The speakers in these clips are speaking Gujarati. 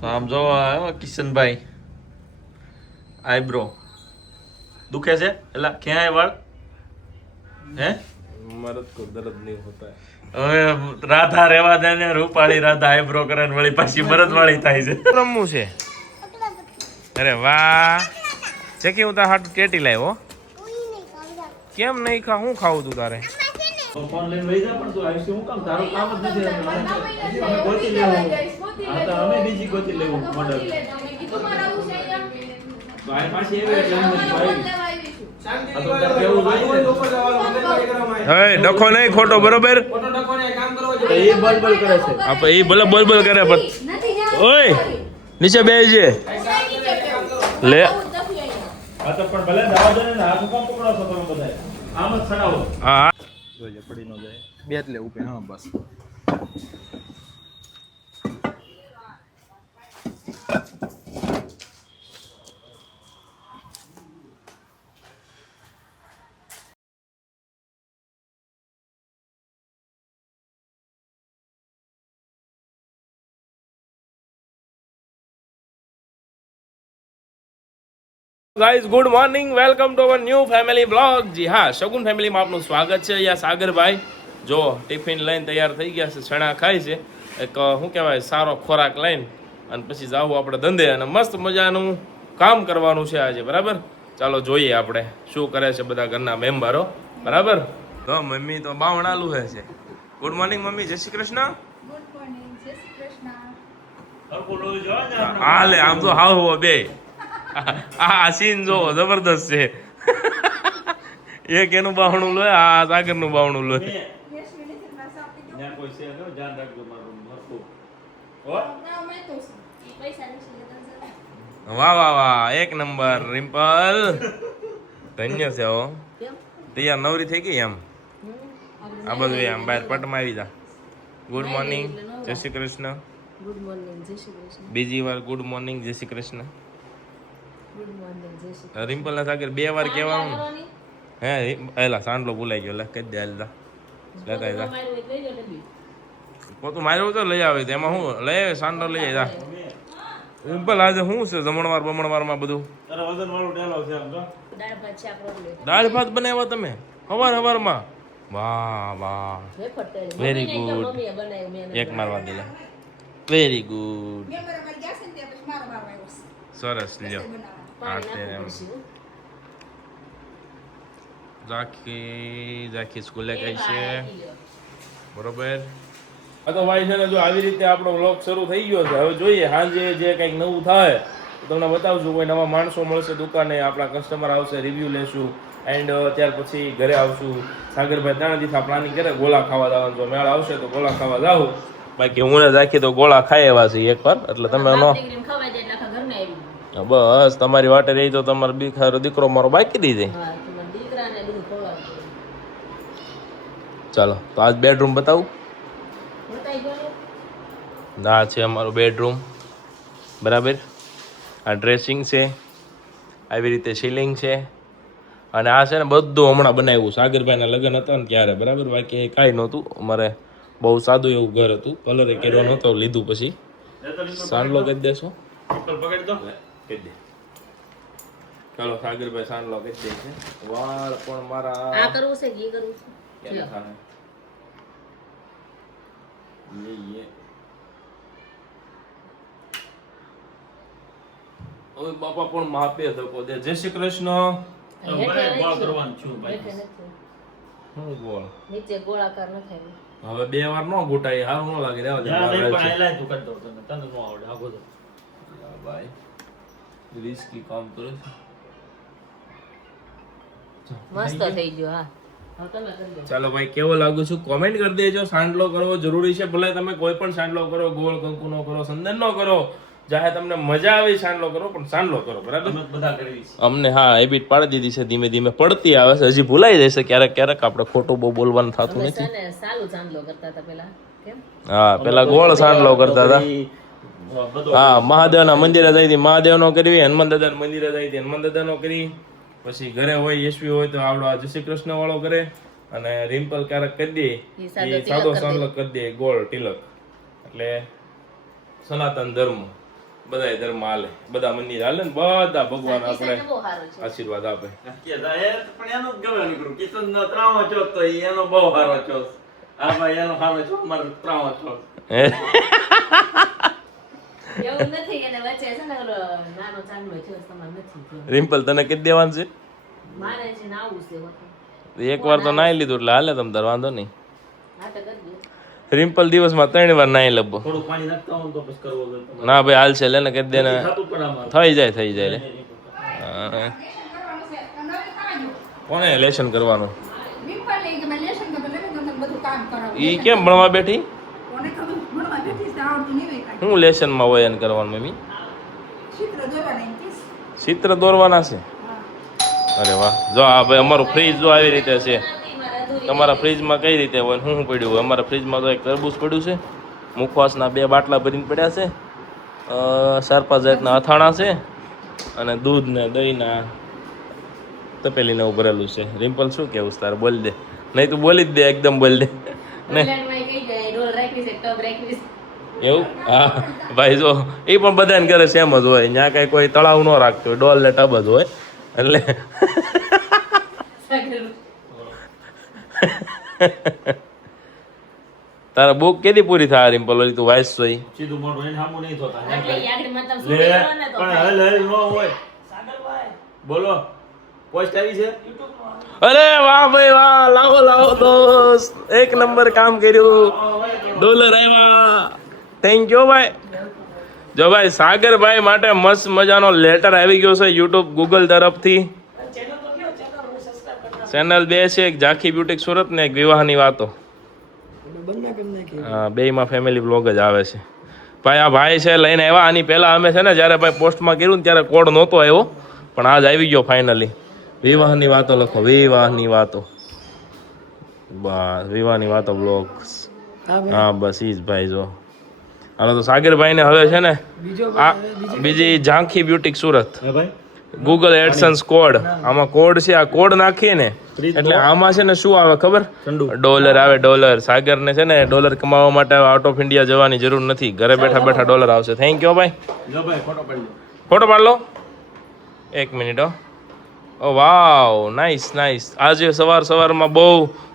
તો આમ જો કિશનભાઈ આઈબ્રો દુખે છે એટલે ક્યાં વાળ હે मर्द को दर्द नहीं होता है. હવે રાધા રેવા દે ને રૂપાળી રાધા આઈબ્રો કરે ને વળી પાછી મરદ વાળી થાય છે રમવું છે. અરે વાહ છે કે હું તાર હાટ ટેટી લાવ્યો. કેમ નહીં ખા હું ખાવું તું તારે? ફોન લઈને વઈ જા પણ તું આવીશ હું કામ તારું કામ જ નથી અમે ગોતી લેવું હા તો અમે બીજી ગોતી લેવું મોડલ ભાઈ પાછી એવી એટલે હું ભાઈ હે ડખો નહીં ખોટો બરોબર. એ બોલ બોલ કરે છે આપણે એ ભલે બોલ બોલ કરે પણ ઓય નીચે બેસજે લે. હા તો પણ ભલે દાવા દે ને હાથ કામ પકડો છો તમે બધાય આમ જ છડાવો હા જોઈએ પડી ન જાય બે જ લેવું હા બસ. Guys good morning welcome to our new family blog. જી હા શગુન ફેમિલીમાં આપનું સ્વાગત છે. અહીંયા સાગરભાઈ જો ટિફિન લઈને તૈયાર થઈ ગયા છે, ચણા ખાય છે, એક શું કહેવાય સારો ખોરાક લઈને અને પછી જાવું આપણે ધંધે અને મસ્ત મજાનું કામ કરવાનું છે આજે. બરાબર ચાલો જોઈએ આપણે શું કરે છે બધા ઘરના મેમ્બરો. બરાબર તો મમ્મી તો બાવણાલું હે છે. ગુડ મોર્નિંગ મમ્મી, જય શ્રી કૃષ્ણ. હાલે આમ તો હાવ હો બે આ સીન જો જબરદસ્ત છે. એક એનું બાવણું લો, આ સાગર નું બાવણું લો. વાહ વાહ વાહ એક નંબર રિમ્પલ ધન્ય છે. હો તૈયાર નવરી થઈ ગઈ એમ આ બધું એમ બહાર પટમાં આવી જા. ગુડ મોર્નિંગ જય શ્રી કૃષ્ણ. ગુડ મોર્નિંગ જય શ્રી કૃષ્ણ. બીજી વાર ગુડ મોર્નિંગ જય શ્રી કૃષ્ણ. ગુડ મોર્નિંગ જય શ્રી કૃષ્ણ. રિમ્પલ ના સાગર બે વાર કહેવાનું હે. એલા સાંડલો ભૂલાઈ ગયો. લે કહી દે હાલતા લેતા જા. પોતું માર્યું તો લઈ આવે એમાં હું લઈ આવે સાંડલો લઈ આવી જા. રિમ્પલ આજે શું છે જમણવાર બમણવારમાં બધું? તારે વજન વાળું ટેલો છે આમ જો દાળ ભાત શાક રોટલી. દાળ ભાત બનાવ્યા તમે હવારમાં? વાહ વાહ વેફર તળી. વેરી મમ્મીને ગુડ. મમ્મીએ બનાવ્યું મેં એક મારવા દેલા. વેરી ગુડ સરસ લ્યો. પાણી નાખવું પડશે. ઝાંખી સ્કૂલે ગઈ છે બરોબર. આ તો ભાઈ છે ને જો આવી રીતે આપણો વ્લોગ શરૂ થઈ ગયો છે. હવે જોઈએ સાંજે જે કંઈક નવું થાય તો તમને બતાવશું. કોઈ નવા માણસો મળશે દુકાને, આપણા કસ્ટમર આવશે, રિવ્યુ લેશું એન્ડ ત્યાર પછી ઘરે આવશું. સાગરભાઈ 3 દિવસ પ્લાનિંગ કરે ગોળા ખાવા જવાનું. જો મેળ આવશે તો ગોળા ખાવા જાઉં. બાકી હું ને રાખી તો ગોળા ખાઈ એવા છે એકવાર એટલે તમે નો દીકરીને ખવાઈ જાય એટલે આખા ઘરને આવી. બસ તમારી વાટે રહી તો તમારો બીખારો દીકરો મારો બાકી દીધે. હા તમારા દીકરાને બધું ખવડાવજો. ચાલો તો આજ બેડરૂમ બતાવું. બતાવી દો ને. આ છે અમારું બેડરૂમ બરાબર. આ ડ્રેસિંગ છે, આવી રીતે સીલિંગ છે અને આ છે ને બધું હમણાં બનાવ્યું. સાગરભાઈના લગ્ન હતા ને ત્યારે બરાબર. બાકી કાંઈ નહોતું અમારે, બહુ સાદું એવું ઘર હતું. કલરે કર્યો નહોતો, લીધું પછી. સાંડલો કરી દેશો પકડી દો કહી દે. ચાલો સાગરભાઈ સાંડલો કરી દે છે. વાળ પણ મારા આ કરવું છે કે ઈ કરવું છે? ક્યાં થાય? લઈએ. ઓય બાપા પણ માપે ધક્કો દે. જય શ્રી કૃષ્ણ. મને ગોળ કરવાનું છું ભાઈ હેઠે નથી. હું બોલ નીચે ગોળાકાર ન થાય. હવે 2 વાર નો ઘૂંટાય હારું ન લાગે. રહેવા દે. ના બહાર નહીં રહે પણ છે. આઈલાય તું કરી દો તને તને નો આવડે આગો તો યા ભાઈ રિસ્કી કામ કરે છે. મસ્ત થઈ ગયો. હા હા તમે કરી દો. ચાલો ભાઈ કેવો લાગુ છું કોમેન્ટ કરી દેજો. સાંડલો કરવો જરૂરી છે. ભલે તમે કોઈ પણ સાંડલો કરો, ગોળ કંકુ નો કરો, સંદન નો કરો, ચાહે તમને મજા આવે સાંડલો કરો, પણ સાંડલો કરો બરાબર. અમે બધા કરવી છે અમને હા હેબિટ પાડી દીધી છે. ધીમે ધીમે પડતી આવે છે. હજી ભૂલાઈ જશે ક્યારેક ક્યારેક. આપણે ખોટું બહુ બોલવાનું થતું અમે નથી. છે ને સાલું ચાંદલો કરતા હતા પેલા. કેમ? હા પેલા ગોળ સાંડલો કરતા હતા. હા મહાદેવના મંદિરે જઈતી મહાદેવનો કરી, હનુમાન દાદાના મંદિરે જઈતી હનુમાન દાદાનો કરી, પછી ઘરે હોય યશવી હોય તો આવડો આ જય શ્રી કૃષ્ણ વાળો કરે, અને રિમ્પલ ક્યારેક કરી દે ઈ એ સાદો સાદો તિલક કરી સાંડલો કરી દે ગોળ તિલક. એટલે સનાતન ધર્મ બધા ધર્મ હાલે, બધા મંદિર હાલે ને બધા ભગવાન આપણે બહુ સારું છે. આશીર્વાદ આપે. કે જાય પણ એનો જ ગમે નીકળું કિશનનો 3 ચોથ તો એનો બહુ સારો ચોથ. આ ભાઈ એનો સારો ચોથ, મારો 3 ચોથ. એવું નથી એને વચ્ચે છે ને ઓલો નાનો ચાંદલો છે તમારે નથી. રિમ્પલ તને કીધી દેવાનું છે? મારે છે ને આવું છે હોતું. એકવાર તો નાઈ લીધું એટલે હાલે તમ તાર વાંધો નહીં. હા તો કરજો. રિમ્પલ દિવસમાં 3 વાર નાઈ લબો. થોડું પાણી નાખતા હોય તો પછી કરવો જોઈએ તમારે. ના ભાઈ હાલ છે લે ને કરી દે ને. ખાતું પણ આમાં. થઈ જાય લે. હા. કોને લેશન કરવાનું? ઈ કેમ ભણવા બેઠી? હું લેશનમાં હોય એને કરવાનું મમ્મી? ચિત્ર દોરવાના છે? અરે વાહ. જો આ ભાઈ અમારું ફ્રીજ જો આવી રીતે છે. તમારા ફ્રીજમાં કઈ રીતે હોય શું પડ્યું હોય? અમારા ફ્રીજમાં તો એક તરબૂચ પડ્યું છે, મુખવાસના 2 બાટલા ભરીને પડ્યા છે, 4-5 જાતના અથાણા છે અને દૂધ ને દહીંના તપેલીને એવું ભરેલું છે. રિમ્પલ શું કેવું છે તારે? બોલ દે. નહીં તું બોલી જ દે, એકદમ બોલ દે. ઇંગ્લેન્ડમાં કઈ જાય ડોલ રાખવી છે ટબ રાખવી છે. એવું? હા ભાઈ જો એ પણ બધાને ઘરે સેમ જ હોય. ત્યાં કઈ કોઈ તળાવ ન રાખતું હોય, ડોલ ને ટબ જ હોય. એટલે તારા બુક કેદી પૂરી થાય રિમ્પલ? ઓલી તું વાંચશો ઈ? સીધું મોઢું એને સામું નહીં થતા. એટલે ઈ આગળ મતલબ શું લે કરવાનું ને તો પણ હલ ન હોય. બોલો પોસ્ટ આવી છે? અરે વાહ ભાઈ વાહ, લાવો દોસ્ત, 1 નંબર કામ કર્યું. ડોલર આવ્યા, થેન્ક યુ ભાઈ. જો ભાઈ સાગરભાઈ માટે મસ્ત મજાનો લેટર આવી ગયો છે યુટ્યુબ ગૂગલ તરફથી. ચેનલ 2 છે, એક ઝાંખી બ્યુટીક સુરત ને એક વિવાહની વાતો. હા, બેયમાં ફેમિલી બ્લોગ જ આવે છે. ભાઈ આ ભાઈ છે લઈને આવ્યા. આની પહેલા અમે છે ને જ્યારે ભાઈ પોસ્ટમાં કર્યું ને ત્યારે કોડ નહોતો આવ્યો, પણ આજ આવી ગયો ફાઇનલી. વિવાહની વાતો લખો, વિવાહની વાતો, બસ વિવાહની વાતો બ્લોગ્સ. હા બસ ઈ જ ભાઈ. જો હાલો તો સાગરભાઈ ને હવે છે ને આ બીજી ઝાંખી બ્યુટીક સુરત હે ભાઈ ગૂગલ એડસન્સ કોડ, આમાં કોડ છે. આ કોડ નાખીએ ને એટલે આમાં છે ને શું આવે ખબર? ડોલર આવે, ડોલર. સાગરને છે ને ડોલર કમાવા માટે આઉટ ઓફ ઇન્ડિયા જવાની જરૂર નથી, ઘરે બેઠા બેઠા ડોલર આવશે. થેન્ક યુ ભાઈ. જો ભાઈ ફોટો પાડી લો. ફોટો પાડ લો. 1 મિનિટ. ઓ વાવ, નાઇસ. આજે સવારમાં બહુ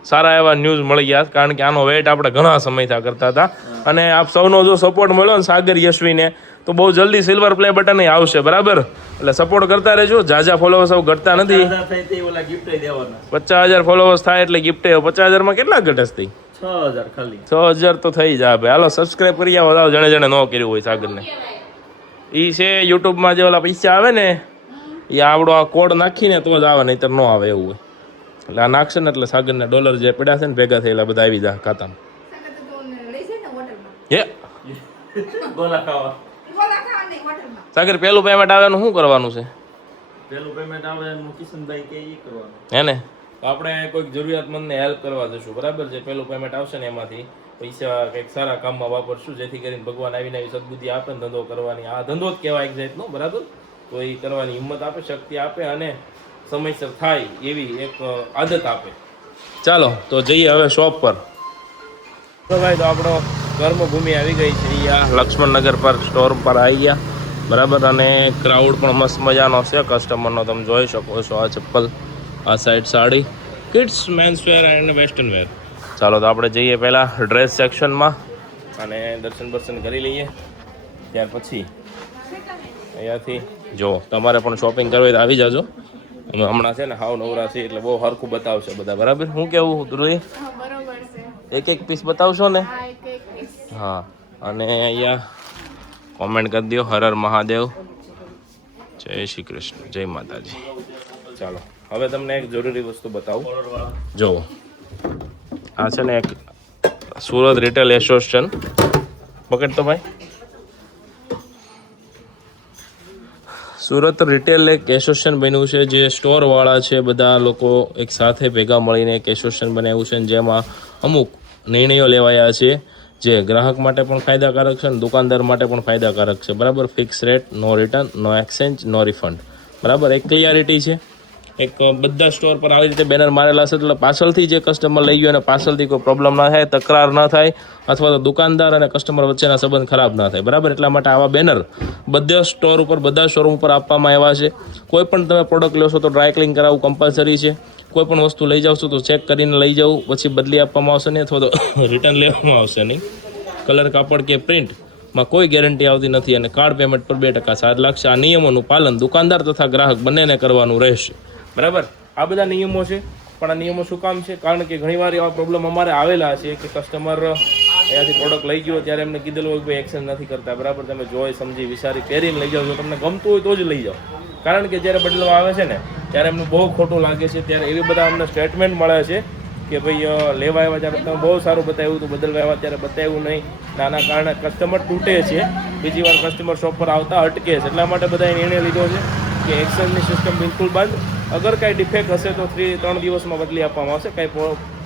સારા એવા ન્યૂઝ મળી ગયા, કારણ કે આનો વેઇટ આપણે ઘણા સમયથી કરતા હતા. અને આપ સૌનો જો સપોર્ટ મળ્યો ને સાગર યશવીને, તો બહુ જલ્દી સિલ્વર પ્લે બટન આવશે, બરાબર? એટલે સપોર્ટ કરતા રહેજો. જાજા ફોલોવર્સ હવે ઘટતા નથી. 50,000 ફોલોવર્સ થાય એટલે ગિફ્ટ 50,000માં કેટલા ઘટે થઈ? 6,000 ખાલી. 6,000 તો થઈ જાય ભાઈ. હાલો સબસ્ક્રાઇબ કરી આવો જણે ન કર્યું હોય સાગરને. ઈ છે યુટ્યુબમાં જે ઓલા પૈસા આવે ને એ આવડો આ કોડ નાખીને તો જ આવે, નહીતર ન આવે એવું હોય. એટલે આ નાખશે ને એટલે સાગરને ડોલર જે પડ્યા છે ને ભેગા થયેલા બધા આવી જાય ખાતામાં. હે ગોલા ખાવા. સાગર પેલું પેમેન્ટ આવે શું કરવાનું છે? પેલું પેમેન્ટ આવે એનું કિશનભાઈ કે ઈ કરવાનું. હે ને? તો આપણે કોઈક જરૂરિયાતમંદને હેલ્પ કરવા જશું, બરાબર? જે પેલું પેમેન્ટ આવશે ને એમાંથી પૈસા કંઈક સારા કામમાં વાપરશું, જેથી કરીને ભગવાન આવીને આવી સદબુદ્ધિ આપે ને ધંધો કરવાની. આ ધંધો જ કહેવાય એક જાતનો, બરાબર? તો એ કરવાની હિંમત આપે, શક્તિ આપે અને સમયસર થાય એવી એક આદત આપે. ચાલો તો જઈએ હવે શોપ પર. તો ભાઈ તો આપણો કર્મભૂમિ આવી ગઈ છે. અહીંયા લક્ષ્મણનગર પર સ્ટોર પર આવી ગયા, બરાબર? અને ક્રાઉડ પણ મસ્ત મજાનો છે કસ્ટમરનો, તમે જોઈ શકો છો. આ ચપ્પલ, આ side sari, kids, men's wear and western wear. ચાલો તો આપણે જઈએ પહેલાં ડ્રેસ સેક્શનમાં અને દર્શન કરી લઈએ, ત્યાર પછી અહીંયાથી જો તમારે પણ શોપિંગ કરવી હોય તો આવી જાજો. અમે હમણાં છે ને હાવ નવરા છે એટલે બહુ હરખું બતાવશે બધા, બરાબર? શું કેવું ધ્રુવી? એક પીસ બતાવશો ને? હા. અને અહીંયા કોમેન્ટ કરી દો, હર હર મહાદેવ, જય શ્રી કૃષ્ણ, જય માતાજી. ચાલો હવે તમને એક જરૂરી વસ્તુ બતાવું. જો આ છે ને એક સુરત રિટેલ એસોસિએશન, પકડ તો ભાઈ. સુરત રિટેલ એક એસોસિએશન બન્યું છે, જે સ્ટોરવાળા છે બધા લોકો એક સાથે ભેગા મળીને એક એસોસિએશન બનાવ્યું છે, જેમાં અમુક નિર્ણયો લેવાયા છે જે ગ્રાહક માટે પણ ફાયદાકારક છે અને દુકાનદાર માટે પણ ફાયદાકારક છે, બરાબર? ફિક્સ રેટ, નો રિટર્ન, નો એક્સચેન્જ, નો રિફંડ, બરાબર? એક ક્લિયરિટી છે. એક બધા સ્ટોર પર આવી રીતે બેનર મારેલા છે, એટલે પાછળથી જે કસ્ટમર લઈ ગયો અને પાછળથી કોઈ પ્રોબ્લેમ ના થાય, તકરાર ના થાય, અથવા તો દુકાનદાર અને કસ્ટમર વચ્ચેના સંબંધ ખરાબ ના થાય, બરાબર. એટલા માટે આવા બેનર બધા સ્ટોર ઉપર, બધા શોરૂમ ઉપર આપવામાં આવ્યા છે. કોઈ પણ તમે પ્રોડક્ટ લો છો તો ડ્રાય ક્લીન કરાવવું કમ્પલસરી છે. કોઈ પણ વસ્તુ લઈ જાવ છો તો ચેક કરીને લઈ જવું, પછી બદલી આપવામાં આવશે નહીં અથવા તો રિટર્ન લેવામાં આવશે નહીં. કલર, કાપડ કે પ્રિન્ટમાં કોઈ ગેરંટી આવતી નથી અને કાર્ડ પેમેન્ટ પર 2% ચાર્જ લાગશે. આ નિયમોનું પાલન દુકાનદાર તથા ગ્રાહક બંનેને કરવાનું રહેશે, બરાબર. આ બધા નિયમો છે. પણ આ નિયમો શું કામ છે? કારણ કે ઘણીવાર એવા પ્રોબ્લેમ અમારે આવેલા છે કે કસ્ટમર અહીંયાથી પ્રોડક્ટ લઈ ગયો ત્યારે એમને કીધેલું હોય કે ભાઈ એક્સચેન્જ નથી કરતા, બરાબર. તમે જોઈ સમજી વિચારી પહેરીને લઈ જાઓ. જો તમને ગમતું હોય તો જ લઈ જાઓ. કારણ કે જ્યારે બદલવા આવે છે ને ત્યારે એમને બહુ ખોટું લાગે છે. ત્યારે એવી બધા અમને સ્ટેટમેન્ટ મળે છે કે ભાઈ લેવા આવ્યા ત્યારે તમે બહુ સારું બતાવ્યું હતું, બદલવા આવ્યા ત્યારે બતાવ્યું નહીં. નાના કારણે કસ્ટમર તૂટે છે, બીજી વાર કસ્ટમર શોપ પર આવતા અટકે છે. એટલા માટે બધાએ નિર્ણય લીધો છે કે એક્સચેન્જની સિસ્ટમ બિલકુલ બંધ. અગર કાંઈ ડિફેક્ટ હશે તો 3 દિવસમાં બદલી આપવામાં આવશે. કાંઈ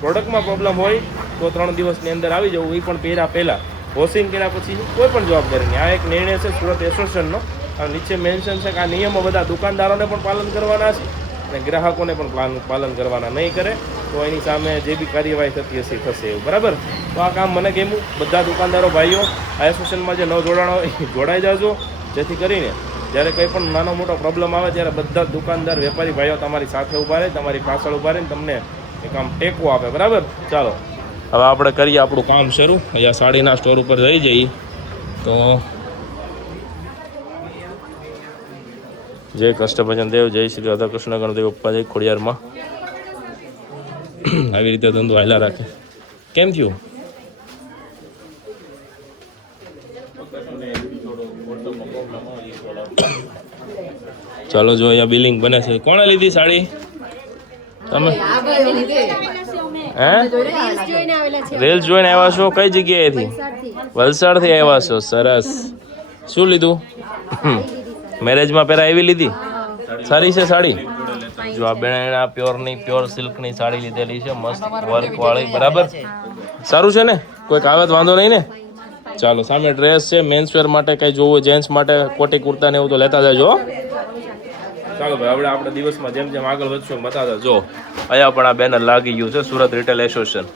પ્રોડક્ટમાં પ્રોબ્લેમ હોય તો 3 દિવસની અંદર આવી જવું, એ પણ પહેલાં વોશિંગ કર્યા પછી કોઈ પણ જવાબદારી નહીં. આ એક નિર્ણય છે સુરત એસોસિએશનનો. અને નીચે મેન્શન છે કે આ નિયમો બધા દુકાનદારોને પણ પાલન કરવાના છે અને ગ્રાહકોને પણ પાલન કરવાના. નહીં કરે તો એની સામે જે બી કાર્યવાહી થતી હશે થશે એવું, બરાબર. તો આ કામ મને ગમ્યું. બધા દુકાનદારો ભાઈઓ આ એસોસિએશનમાં જે ન જોડાણો હોય એ જોડાઈ જાજો, જેથી કરીને જ્યારે કંઈ પણ નાનો મોટો પ્રોબ્લેમ આવે ત્યારે બધા દુકાનદાર, વેપારી ભાઈઓ તમારી સાથે ઊભા રહે, તમારી પાછળ ઊભા રહીને તમને એ કામ ટેકો આપે, બરાબર. ચાલો હવે આપણે કરીએ આપણું કામ શરૂ. અહીંયા સાડીના સ્ટોર ઉપર જઈ જઈએ તો જય કષ્ટભંજન દેવ, જય શ્રી રાધા કૃષ્ણ ગણદેવ પપ્પા, જય ખોડિયારમાં. આવી રીતે ધંધો હાલ્યા રાખે. કેમ થયું? ચાલો જો અહીંયા બિલિંગ બને છે. કોણે લીધી સાડી? તમે? હે? રીલ્સ જોઈને આવ્યા છો? કઈ જગ્યાએથી? વલસાડથી આવ્યા છો? સરસ. શું લીધું? મેરેજમાં પહેરા એવી લીધી? સારી છે સાડી? જો આ બેન પ્યોર સિલ્કની સાડી લીધેલી છે, મસ્ત વર્ક વાળી, બરાબર. સારું છે ને? કોઈક આવે તો વાંધો નહીં ને? ચાલો સામે ડ્રેસ છે, મેન્સવેર માટે કંઈ જોવું, જેન્ટ્સ માટે કોટી કુર્તા ને એવું તો લેતા જજો. ચાલો ભાઈ, આપણે દિવસમાં જેમ જેમ આગળ વધશું બતાતા. જો અહીંયા પણ આ બેનર લાગી ગયું છે, સુરત રિટેલ એસોસિએશન.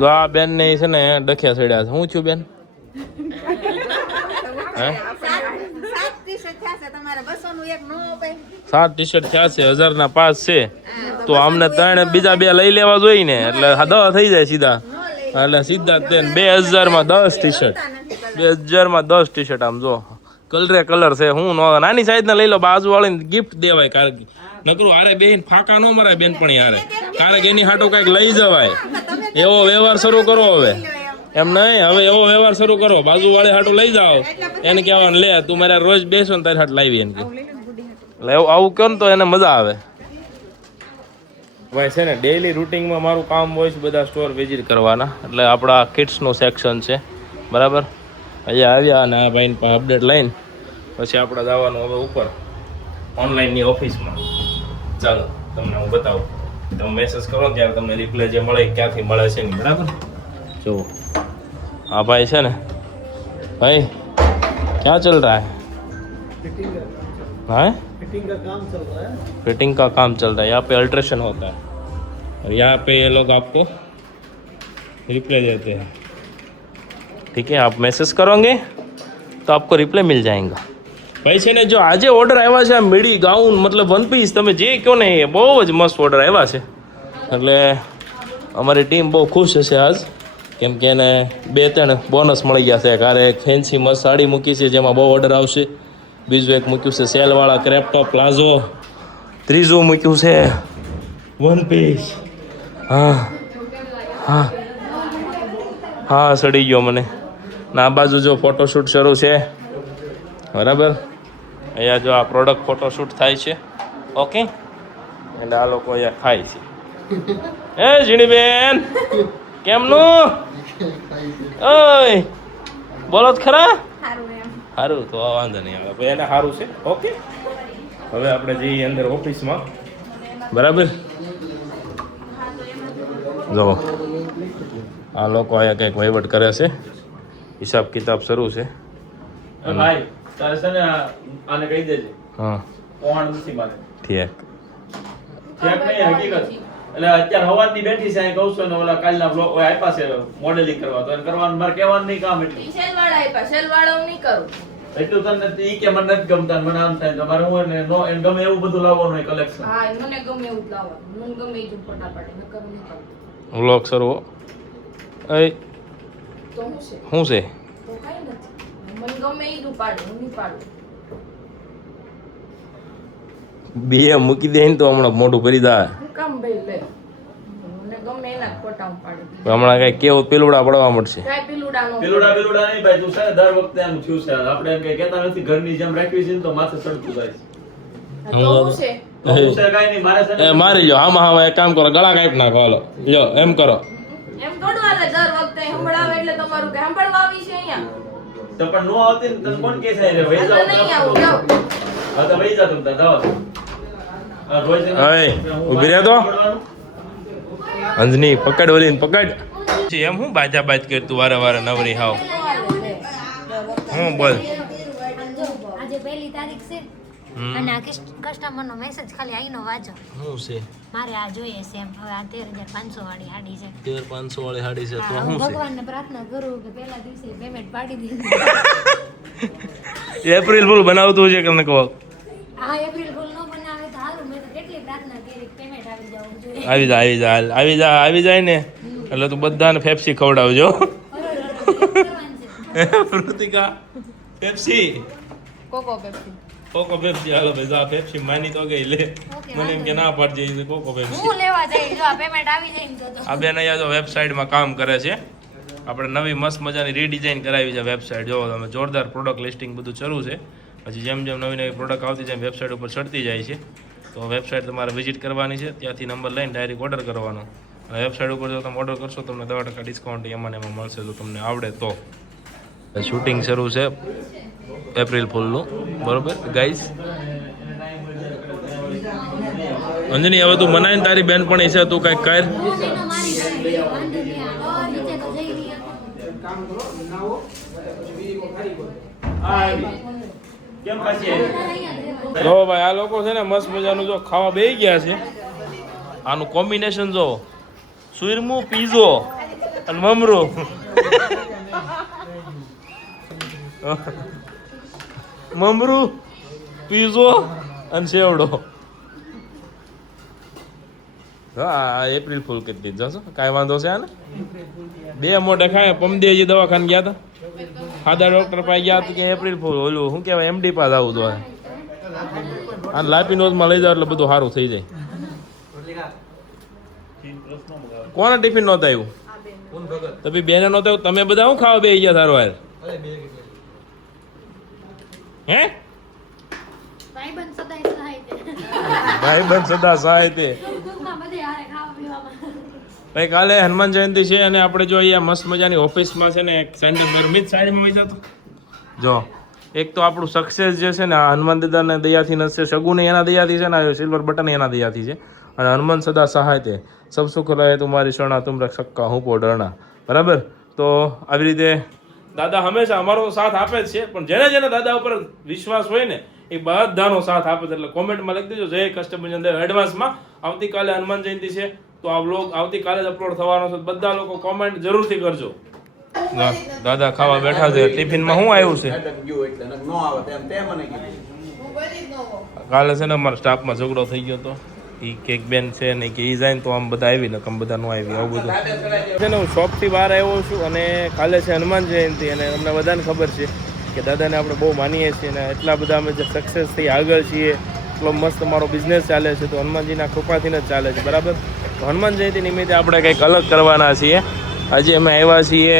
જો આ બેન ને છે ને ડખ્યા ચડ્યા છે. શું થયું બેન? હે? 7 ટી-શર્ટ થયા છે, 1000 પાસ છે. તો અમને 3 બીજા 2 લઈ લેવા જોઈએ ને, એટલે 10 થઈ જાય સીધા. એટલે સીધા 2000 10 ટી-શર્ટ, 2000 10 ટી-શર્ટ. આમ જો કલર છે. હું નાની સાઈઝ ને લઈ લો, બાજુ વાળીને ગિફ્ટ દેવાય. કારણ નકરું હારે બેન ફાંકા ન મરાય બેન, પણ યારે કારણ એની હાટો કઈક લઈ જવાય. એવો વ્યવહાર શરૂ કરો હવે. એમ નહીં, હવે એવો વ્યવહાર શરૂ કરો. બાજુ વાળી હાટું લઈ જાઓ, એને કહેવાનું લે તું મારે રોજ બેસો ને તારી હાટ લાવી. એને એટલે આવું કહો ને તો એને મજા આવે. ભાઈ છે ને ડેઈલી રૂટિનમાં મારું કામ હોય છે બધા સ્ટોર વિઝિટ કરવાના. એટલે આપણા કિડ્સનું સેક્શન છે, બરાબર. અહીંયા આવ્યા અને આ ભાઈને અપડેટ લઈને પછી આપણે જવાનું હવે ઉપર ઓનલાઈનની ઓફિસમાં. ચાલો તમને હું બતાવું. તમે મેસેજ કરો ને ત્યારે તમને રિપ્લાય જે મળે ક્યાંથી મળે છે ને, બરાબર. જો આ ભાઈ છે ને, ભાઈ ક્યાં ચલ रहा है? हाँ, फिटिंग का काम चल रहा है. यहाँ पे अल्ट्रेशन होता है और यहाँ पे ये लोग आपको रिप्लाई देते हैं. ठीक है, आप मैसेज करोगे तो आपको रिप्लाई मिल जाएगा. ભાઈ છે ને જો આજે ઓર્ડર આવ્યા છે આ મીડી ગાઉન મતલબ વન પીસ, તમે જે કહો ને એ બહુ જ મસ્ત ઓર્ડર આવ્યા છે. એટલે અમારી ટીમ બહુ ખુશ હશે આજ, કેમ કે એને 2-3 બોનસ મળી ગયા છે. કારે એક ફેન્સી મસ્ત સાડી મૂકી છે જેમાં બહુ ઓર્ડર આવશે. બીજું એક મૂક્યું છે સેલવાળા ક્રેપ ટોપ પ્લાઝો. ત્રીજું મૂક્યું છે વન પીસ. હા હા હા, સડી ગયો મને. ના આ બાજુ જો ફોટોશૂટ શરૂ છે, બરાબર. અહીંયા જો આ પ્રોડક્ટ ફોટોશૂટ થાય છે. ઓકે, એટલે આ લોકો અહીંયા ખાય છે. એ ઝીણીબેન કેમનું? ઓય બોલો જ ખરા. સારું તો વાંધો નહીં આવે ભાઈ, એને સારું છે. ઓકે, હવે આપણે જઈએ અંદર ઓફિસમાં, બરાબર. જો આ લોકો અહીંયા કંઈક વહીવટ કરે છે, હિસાબ કિતાબ શરૂ છે. ભાઈ તારે છે ને આને કહી દેજે. હા કોણ નથી મારે. ઠીક. ચેક નહીં હકીકત. એટલે અત્યારે હવારની બેઠી છે અહીં કહું છું ને ઓલા કાલના બ્લોગ આપ્યા છે મોડેલિંગ કરવા તો એને કરવાનું મારે કહેવાનું નહીં કામ એટલું. શેલ વાળા આપ્યા, શેલ વાળા હું નહીં કરું. એટલું તને ઈ કે મને નથી ગમતા ને મને આમ થાય તમારે હું એને નો એને ગમે એવું બધું લાવવાનું હોય કલેક્શન. હા મને ગમે એવું જ લાવવાનું, મને ગમે એ જ ફટાફટ ન કરું નહીં કરું. વ્લોગ શરૂ એ તો હું છે શું છે તો કઈ નથી, મને ગમે એ જ ઉપાડું, હું નહીં પાડું. બે મૂકી દે ને તો હમણાં મોઢું ભરી દે. હું કામ ભાઈ લે, મને ગમે એના ફોટા ઉપાડું. હમણાં કઈ કેવું પેલુડા પડવા મળશે. કાંઈ પીલુડા નો પેલુડા નહીં ભાઈ તું છે ને દર વખતે આમ થયું છે આપણે એમ કઈ કહેતા નથી ઘરની જેમ રાખવી છે ને તો માથે ચડતું જાય છે. તો હું છે તો હું છે કાંઈ નહીં મારે છે ને એ મારી લો આમાં એક કામ કરો ગળા કાપી નાખો હાલો લ્યો એમ કરો એમ થોડું હાલે દર વખતે સંભળાવે એટલે તમારું કે સંભળવા આવી છે અહીંયા. તો પણ નો આવતી ને તને કોણ કે છે રે વહી તો નહીં જાવ આવું જાઓ. હા તો વહી જા તું તાર જાવ આ રોજ એને- ઓય, ઊભી રહે તો. અંજની પકડ ઓલીને પકડ એમ હું બાજા બાજ કરતું વારે વારે નવરી હાવ હું બોલ આજે 1 તારીખ છે અને આ કસ્ટમરનો મેસેજ ખાલી આઈનો વાંચો શું છે મારે આ જોઈએ છે એમ હવે આ 13,500 વાળી હાડી છે 13,500 વાળી હાડી છે તો હા, હું શું ભગવાનને પ્રાર્થના કરું કે પહેલા દિવસે પેમેન્ટ પાડી દીધું છે એપ્રિલ ફૂલ બનાવતું છે કે ન કહો આ એપ્રિલ ફૂલ નો બનાવે તો સારું મેં તો કેટલી પ્રાર્થના કરી કે પેમેન્ટ આવી જવું જોઈએ આવી જાય ને એટલે તું બધાને ફેપ્સી ખવડાવજો Kritika Pepsi coco Pepsi. Coco Pepsi હાલો ભાઈ જા પેપ્સી માની તો ગઈ લે મને એમ કે ના પાડજે ઈ કોકો પેપ્સી હું લેવા જઈ જો આ પેમેન્ટ આવી જાય ને તો આ બેન અહીંયા જો વેબસાઇટમાં કામ કરે છે આપણે નવી મસ્ત મજાની રીડિઝાઇન કરાવી છે વેબસાઇટ જો તમે જોરદાર પ્રોડક્ટ લિસ્ટિંગ બધું શરૂ છે પછી જેમ જેમ નવી નવી પ્રોડક્ટ આવતી જાય વેબસાઇટ ઉપર ચડતી જાય છે તો વેબસાઇટ તમારે વિઝિટ કરવાની છે ત્યાંથી નંબર લઈને ડાયરેક્ટ ઓર્ડર કરવાનો અને વેબસાઇટ ઉપર જો તમે ઓર્ડર કરશો તમને 10% ડિસ્કાઉન્ટ એમાં ને એમાં મળશે જો તમને આવડે તો શૂટિંગ શરૂ છે એપ્રિલ ફૂલનું બરોબર ગાઈસ અંજની હવે તું મનાય ને તારી બેનપણી છે તું કઈક કર હું મહિનો મારી ગઈ, વાંધો નહીં આ નીચે તો જઈ રહી આ આવી. કેમ પાછી આવી? જો ભાઈ આ લોકો છે ને મસ્ત મજાનું જો ખાવા બેસી ગયા છે આનું કોમ્બિનેશન જો સુરમુ પીઝો અને મમરો મમરું પીઝો અને સેવડો હા એપ્રિલ ફૂલ કરી દીધો છો કાંઈ વાંધો છે આને બે મોઢે ખાય પમદેજી દવાખાને ગયા હતા ખાધા ડોક્ટર પાસે ગયા હતા કે એપ્રિલ ફૂલ ઓલું શું કહેવાય એમડી પાસે આવું તો આ લાપીનોઝમાં લઈ જાવ એટલે બધું સારું થઈ જાય કોને ટિફિન નહોતું આવ્યું તો બી બેને નહોતું આવ્યું તમે બધા શું ખાવા બે ગયા સારું હાલ હે ભાઈબંધ સદાય સહાય છે ભાઈ બંધ સદા સહાય તે દુઃખમાં બધે હારે ખાવા પીવામાં ભાઈ કાલે હનુમાન જયંતિ છે અને આપણે જો અહીંયા મસ્ત મજાની ઓફિસમાં છે ને એક સેન્ટર મિત સાઈડમાં વહી જતો જો એક તો આપણું સક્સેસ જે છે ને આ હનુમાન દાદાને દયાથી નશે સગુને એના દયાથી છે ને સિલ્વર બટન એના દયાથી છે અને હનુમાન સદા સહાય તે સબ સુખ રહે તુમારી શરણા તુમ રખ સક્કા હું પોડરણા બરાબર તો આવી રીતે દાદા હંમેશા અમારો સાથ આપે જ છે પણ જેને જેને દાદા ઉપર વિશ્વાસ હોય ને એ બધાનો સાથ આપે છે એટલે કોમેન્ટમાં લખી દેજો જય કસ્ટમર અંદર એડવાન્સમાં આવતીકાલે હનુમાન જયંતિ છે તો આ વ્લોગ આવતીકાલે જ અપલોડ થવાનો છે બધા લોકો કોમેન્ટ જરૂરથી કરજો દાદા ખાવા બેઠા છે ટિફિનમાં શું આવ્યું છે કાલે છે ને અમારા સ્ટાફમાં ઝઘડો થઈ ગયો હતો એ કેક બેન છે ને કે એ જાય ને તો આમ બધા આવી ને કમ બધા ન આવી આવું બધું છે ને હું શોપથી બહાર આવ્યો છું અને કાલે છે હનુમાન જયંતિ અને અમને બધાને ખબર છે કે દાદાને આપણે બહુ માનીએ છીએ અને એટલા બધા અમે જે સક્સેસ થઈ આગળ છીએ એટલો મસ્ત અમારો બિઝનેસ ચાલે છે તો હનુમાનજીના કૃપાથી જ ચાલે છે બરાબર તો હનુમાન જયંતિ નિમિત્તે આપણે કંઈક અલગ કરવાના છીએ આજે અમે આવ્યા છીએ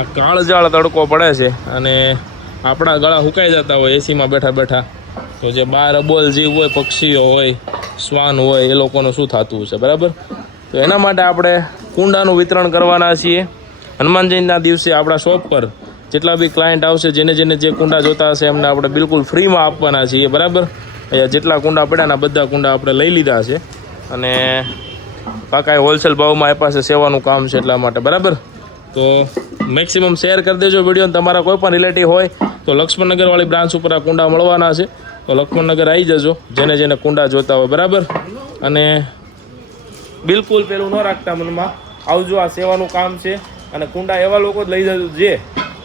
આ કાળજાળ તડકો પડે છે અને આપણા ગળા સુકાઈ જતા હોય એસીમાં બેઠા બેઠા તો જે બાર અબોલ જીવ હોય પક્ષીઓ હોય શ્વાન હોય એ લોકોનું શું થતું હશે બરાબર તો એના માટે આપણે કુંડાનું વિતરણ કરવાના છીએ હનુમાન જયંતિના દિવસે આપણા શોપ પર જેટલા બી ક્લાયન્ટ આવશે જેને જેને જે કુંડા જોતા હશે એમને આપણે બિલકુલ ફ્રીમાં આપવાના છીએ બરાબર અહીંયા જેટલા કુંડા પડ્યા ને બધા કુંડા આપણે લઈ લીધા છે અને પાકા હોલસેલ ભાવમાં આપ્યા છે સેવાનું કામ છે એટલા માટે બરાબર તો મેક્સિમમ શેર કરી દેજો વિડીયો. તમારા કોઈ પણ રિલેટિવ હોય તો લક્ષ્મણનગરવાળી બ્રાન્ચ ઉપર આ કુંડા મળવાના છે. તો લક્ષ્મણનગર આવી જજો જેને જેને કુંડા જોતા હોય, બરાબર. અને બિલકુલ પેલું ન રાખતા મનમાં, આવજો, આ સેવાનું કામ છે. અને કુંડા એવા લોકો જ લઈ જજો જે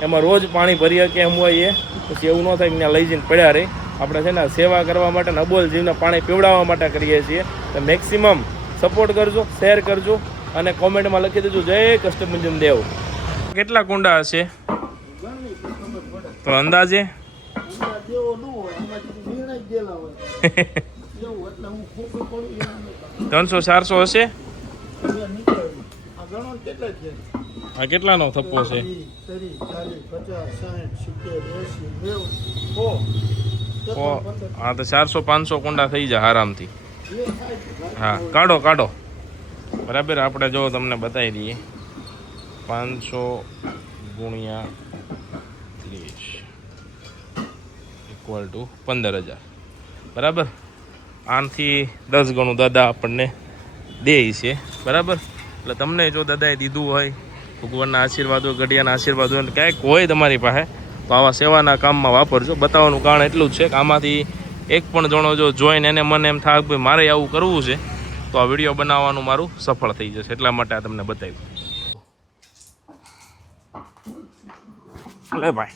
એમાં રોજ પાણી ભરી શકે એમ હોય. પછી એવું ન થાય કે ત્યાં લઈ જઈને પડ્યા રહે. આપણે છે ને સેવા કરવા માટે, અબોલ જીવને પાણી પીવડાવવા માટે કરીએ છીએ. તો મેક્સિમમ સપોર્ટ કરજો, શેર કરજો અને કોમેન્ટમાં લખી દેજો જય કષ્ટભંજન દેવ. કેટલા કુંડા હશે તો અંદાજે? 300-400 હશે. આ કેટલાનો થપ્પો છે? હા, તો 400-500 કુંડા થઈ જાય આરામથી. હા, કાઢો બરાબર. આપણે જો તમને બતાવી દઈએ 500 ગુણ્યા 30 = 15,000, બરાબર. આનાથી 10 ગણું દાદા આપણને દે છે, બરાબર. એટલે તમને જો દાદાએ દીધું હોય, ભગવાનના આશીર્વાદ હોય, ગઢિયાના આશીર્વાદ હોય, ક્યાંક હોય તમારી પાસે, તો આવા સેવાના કામમાં વાપરજો. બતાવવાનું કારણ એટલું જ છે કે આમાંથી એક પણ જણો જો જોઈને એને મને એમ થાય કે ભાઈ મારે આવું કરવું છે, તો આ વિડીયો બનાવવાનું મારું સફળ થઈ જશે. એટલા માટે આ તમને બતાવ્યું. લે ભાઈ,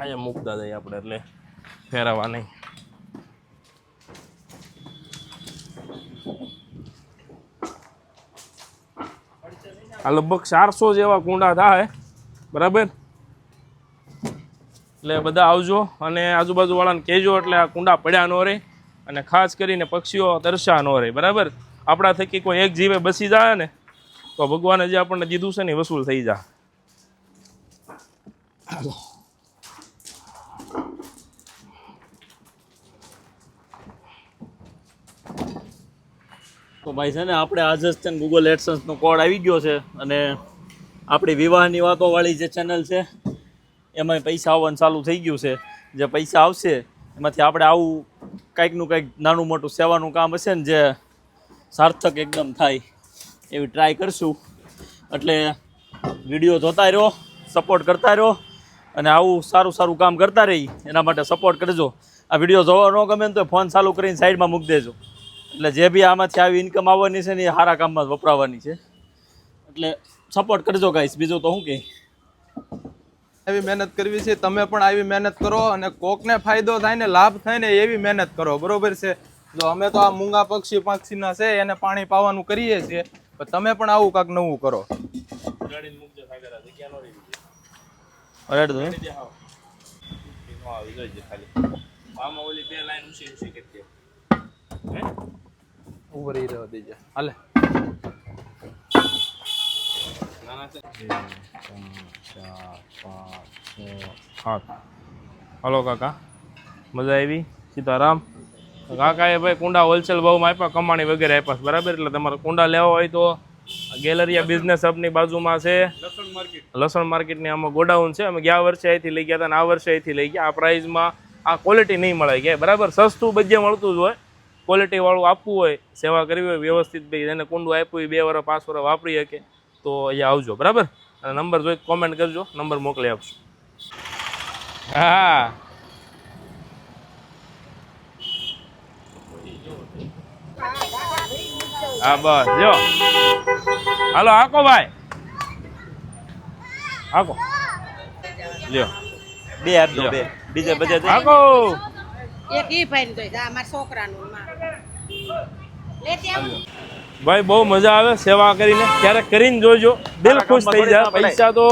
અહીંયા મૂકતા જઈએ આપણે, એટલે ફેરવવા નહીં. આ લગભગ 400 જેવા કુંડા થાય, બરાબર. એટલે બધા આવજો અને આજુબાજુવાળાને કહેજો, એટલે આ કુંડા પડ્યા ન રહે. અને ખાસ કરીને પક્ષીઓ તરસ્યા ન રહે, બરાબર. આપણા થકી કોઈ એક જીવે બસી જાય ને તો ભગવાને જે આપણને દીધું છે ને વસૂલ થઈ જાય. તો ભાઈ છે ને આપણે આજે જ છે ને ગૂગલ એડસન્સનો કોડ આવી ગયો છે. અને આપણી વિવાહની વાતોવાળી જે ચેનલ છે એમાં પૈસા આવવાનું ચાલુ થઈ ગયું છે. જે પૈસા આવશે એમાંથી આપણે આવું કંઈકનું કંઈક નાનું મોટું સેવાનું કામ હશે ને જે સાર્થક એકદમ થાય એવી ટ્રાય કરશું. એટલે વિડીયો જોતા રહ્યો, સપોર્ટ કરતા રહ્યો અને આવું સારું કામ કરતા રહી એના માટે સપોર્ટ કરજો. આ વિડીયો જોવા ન ગમે ને તો ફોન ચાલુ કરીને સાઈડમાં મૂકી દેજો. એટલે જે બી આમાંથી આવી ઇન્કમ આવવાની છે ને એ સારા કામમાં જ વપરાવાની છે. એટલે સપોર્ટ કરજો ગાઈસ, બીજું તો શું કહે. એવી મહેનત કરવી છે, તમે પણ આવી મહેનત કરો અને કોકને ફાયદો થાય ને લાભ થાય ને એવી મહેનત કરો, બરોબર છે. જો અમે તો આ મૂંગા પક્ષીના છે એને પાણી પાવાનું કરીએ છીએ, પણ તમે પણ આવું કાંક નવું કરો. ઉભો રહી રહ્યો દેજે હાલે. હલો કાકા, મજા આવી? સીતારામ. કાકાએ ભાઈ કુંડા હોલસેલ ભાવમાં આપ્યા, કમાણી વગેરે આપ્યા, બરાબર. એટલે તમારે કુંડા લેવા હોય તો ગેલેરિયા બિઝનેસ હબની બાજુમાં છે લસણ માર્કેટની આમાં ગોડાઉન છે. અમે ગયા વર્ષે અહીંથી લઈ ગયા હતા અને આ વર્ષે અહીંથી લઈ ગયા. આ પ્રાઇઝમાં આ ક્વોલિટી નહીં મળે કે બરાબર. સસ્તું બધે મળતું જ હોય. ક્વોલિટીવાળું આપવું હોય, સેવા કરવી હોય વ્યવસ્થિત, ભાઈ એને કુંડું આપ્યું હોય 2 વર્ષ 5 વર્ષ વાપરી શકે તો અહીંયા આવજો, બરાબર. અને નંબર જોઈ કોમેન્ટ કરજો, નંબર મોકલી આપશું. હા, હા બસ જો હાલો હાકો ભાઈ, હાકો લ્યો. 2 આપજો, 2 બીજા બધા હાકો. એક ઈ ભાઈ દઈ દા મારા છોકરાનું ભાઈ બહુ મજા આવે સેવા કરીને. ક્યારેક કરીને જોજો, દિલ ખુશ થઈ જાય. પૈસા તો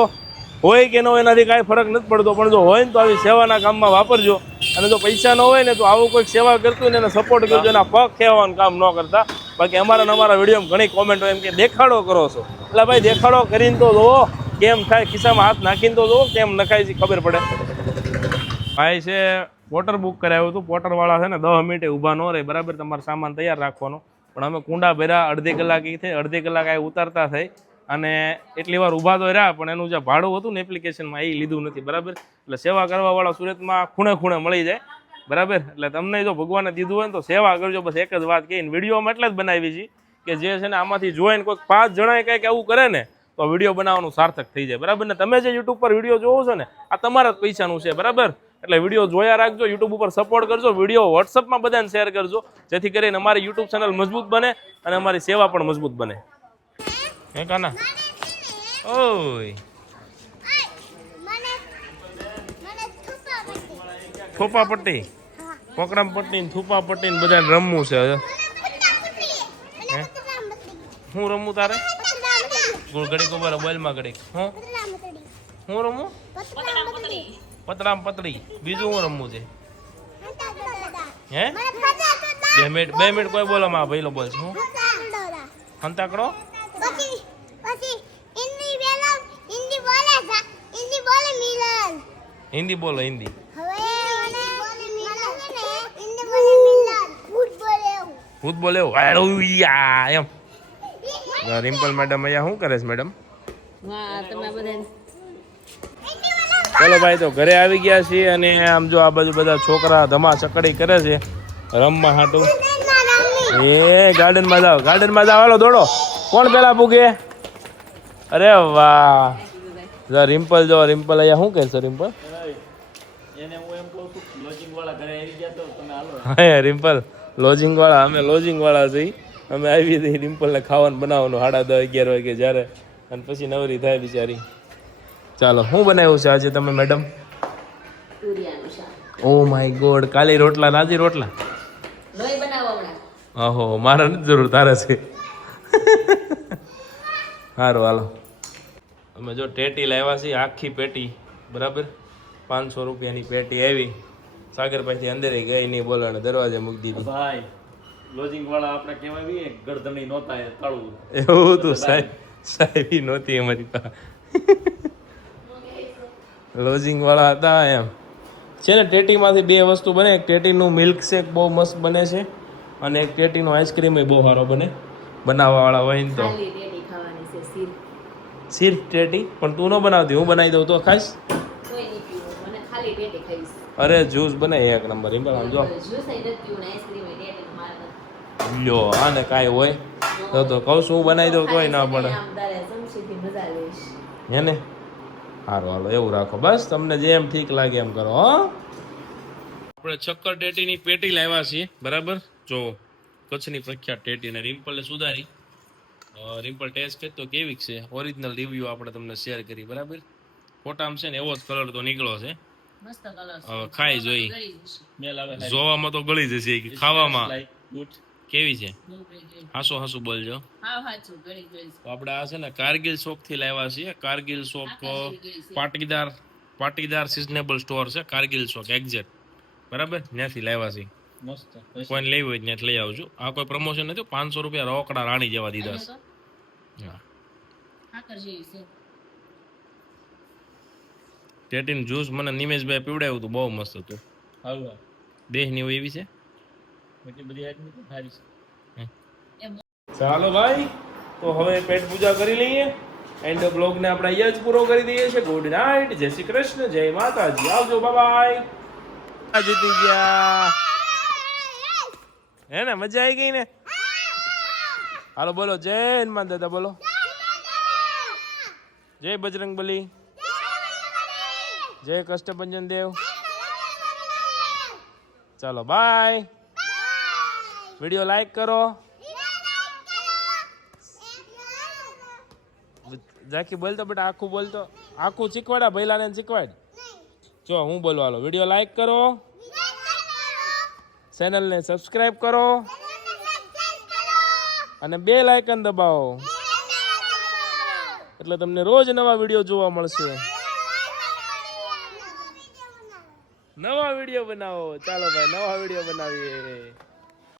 હોય કે ન હોય એનાથી કાંઈ ફરક નથી પડતો, પણ જો હોય ને તો આવી સેવાના કામમાં વાપરજો. અને જો પૈસા ન હોય ને તો આવું કોઈક સેવા કરતું હોય ને એને સપોર્ટ કરજો. એના પગ ખેવાનું કામ ન કરતા. બાકી અમારા વિડીયોમાં ઘણી કોમેન્ટો એમ કે દેખાડો કરો છો. એટલે ભાઈ દેખાડો કરીને તો જોવો કેમ થાય, ખિસ્સામાં હાથ નાખીને તો જોવો કેમ નખાય છે ખબર પડે. ભાઈ છે પોટર બુક કરાવ્યું હતું. પોટરવાળા છે ને 10 મિનિટે ઊભા ન રહે, બરાબર. તમારો સામાન તૈયાર રાખવાનો. પણ અમે કુંડા ભર્યા, અડધી કલાક થઈ, અડધી કલાક આ ઉતારતા થઈ અને એટલી વાર ઊભા તો રહ્યા, પણ એનું જે ભાડું હતું ને એપ્લિકેશનમાં એ લીધું નથી, બરાબર. એટલે સેવા કરવાવાળા સુરતમાં ખૂણે ખૂણે મળી જાય, બરાબર. એટલે તમને જો ભગવાને દીધું હોય ને તો સેવા કરજો. બસ એક જ વાત કહીને વિડીયોમાં એટલે જ બનાવી છે કે જે છે ને આમાંથી જોઈને કોઈક 5 જણાએ કંઈક એવું કરે ને તો વિડીયો બનાવવાનું સાર્થક થઈ જાય, બરાબર ને? તમે જે યુટ્યુબ પર વિડીયો જોવો છો ને આ તમારા જ પૈસાનું છે, બરાબર? એટલે વિડીયો જોયા રાખજો, યુટ્યુબ ઉપર સપોર્ટ કરજો, વિડીયો વોટ્સઅપમાં બધાને શેર કરજો, જેથી કરીને અમારી યુટ્યુબ ચેનલ મજબૂત બને અને અમારી સેવા પણ મજબૂત બને. હે કાના? ઓય થોપા પટ્ટી, કોકરામ પટ્ટી ને થૂપા પટ્ટી ને બધાને રમવું છે. હે હું રમું તારે? ઘડીક ઉભા રહો, બોલમાં ઘડીક. હું રમું? પતરામ પતરી. બીજું હું રમવું છે? હે 2 મિનિટ કોઈ બોલો માં ભાઈ લો બોલ. હું હંતાકડો. હિન્દી બોલો, હિન્દી. ભૂત બોલે એવું એમ. રિમ્પલ મેડમ અહીંયા શું કરે છે મેડમ? હા તમે બધા ચલો ભાઈ, તો ઘરે આવી ગયા છીએ અને આમ જો આ બાજુ બધા છોકરા ધમા ચકડી કરે છે રમવા હાટું. એ ગાર્ડનમાં જાઓ, ગાર્ડનમાં જાઓ, હાલો દોડો. કોણ પેલા પૂગે? અરે વાહ, જો રિમ્પલ, જો રિમ્પલ અહીંયા શું કરશો રિમ્પલ? એને હું એમ કહું છું લોજિંગ વાળા ઘરે આવી ગયા તો તમે હાલો. હા રિમ્પલ લોજિંગ વાળા, અમે લોજિંગ વાળા છીએ. અમે આવી હતી રિમ્પલને ખાવાનું બનાવવાનું 10:30-11 વાગે જ્યારે, અને પછી નવરી થાય બિચારી. ચાલો, શું બનાવ્યું છે આજે તમે મેડમ? તુરિયાનું શાક. ઓ માય ગોડ, કાલી રોટલા નાજી રોટલા. લોહી બનાવો હમણાં. ઓહો, મારે નથી જરૂર, તારે છે. સારું હાલો. અમે જો ટેટી લાવ્યા છીએ, આખી પેટી, બરાબર? 500 રૂપિયાની પેટી આવી. સાગરભાઈથી અંદર ગઈ નહીં, બોલો ને દરવાજે મૂકી દીધી. ભાઈ લોજિંગ વાળા આપણે કહેવાય ગરદણી નહોતા એ તાળું. એવું હતું સાહેબ, સાહેબ નહોતી અમારી પાસે. લોજિંગ વાળા હતા એમ. છે ને ટેટીમાંથી 2 વસ્તુ બને. એક ટેટીનું મિલ્ક શેક બહુ મસ્ત બને છે અને એક ટેટીનો આઈસ્ક્રીમ બહુ સારો બને. બનાવવાવાળા હોય ને તો. ખાલી ટેટી ખાવાની છે, સિર. સિર્ફ ટેટી પણ તું ન બનાવતી, હું બનાવી દઉં તો ખાઈશ. કોઈ નહીં પીવું, મને ખાલી ટેટી ખાઈશ. અરે જ્યુસ બનાવી એક નંબર. એમ આમ જો જ્યુસ એ નથી પીવું ને આઈસ્ક્રીમ એ ટેટી તો મારે નથી. લ્યો, આને કાંઈ હોય તો કહું છું, હું બનાવી દઉં તોય ના પડે. આમ તારે સમસીથી મજા લઈશ. હે ને? સારું હાલો, એવું રાખો બસ, તમને જેમ ઠીક લાગે એમ કરો. હો, આપણે ચક્કર ટેટીની પેટી લાવ્યા છીએ, બરાબર? જો કચ્છની પ્રખ્યાત ટેટી ને રિમ્પલે સુધારી. રિમ્પલ ટેસ્ટ કરી તો કેવી છે, ઓરિજિનલ રિવ્યુ આપણે તમને શેર કરી, બરાબર? ફોટામાં છે ને એવો જ કલર તો નીકળો છે. મસ્ત કલર હવે ખાઈ જોઈ, ગળી જશે. મેલ આવે જોવામાં તો ગળી જશે, ખાવામાં લાઈક ગુડ. કેવી છે? બહુ ગળી. હાસો હાસુ બોલજો. હા હાચું ગળી ગળી. તો આપણે આ છે ને કારગિલ શોપ થી લાવ્યા છીએ. Kargil shop Patidar seasonable store છે, કારગિલ શોપ એક્ઝેક્ટ, બરાબર? ત્યાંથી લાવ્યા છીએ. મસ્ત. કોઈને લેવી હોય ત્યાંથી લઈ આવજો. આ કોઈ પ્રમોશન નથી, 500 રૂપિયા રોકડા રાણી જેવા દીધા છે. હા, હાકર જેવી છે. ટેટીન જ્યુસ મને નિમેશભાઈ પીવડાવ્યું હતું, બહુ મસ્ત હતું. હાલો દેહની હોય એવી છે. એટલી બધી આઈટમ તો સારી છે. ચાલો ભાઈ, તો હવે પેટ પૂજા કરી લઈએ. એન્ડ બ્લોગને આપણે અહીંયા જ પૂરો કરી દઈએ છીએ. ગુડ નાઇટ, જય શ્રી કૃષ્ણ, જય માતાજી, આવજો, બાય. જીતી ગયા હે ને? મજા આવી ગઈ ને? હાલો બોલો, જય હનુમાન દાદા બોલો, જય બજરંગ બલી, જય કષ્ટભંજન દેવ. ચાલો બાય. વિડીયો લાઈક કરો. જાકી બોલતો બેટા, આખું બોલતો, આખું શીખવાડા, ભૈલાને શીખવાડ. જો હું બોલવા, હાલો, વિડીયો લાઈક કરો, ચેનલને સબસ્ક્રાઇબ કરો અને બેલ આઇકન દબાવો, એટલે તમને રોજ નવા વિડીયો જોવા મળશે. નવા વિડીયો બનાવો. ચાલો ભાઈ, નવા વિડીયો બનાવીએ.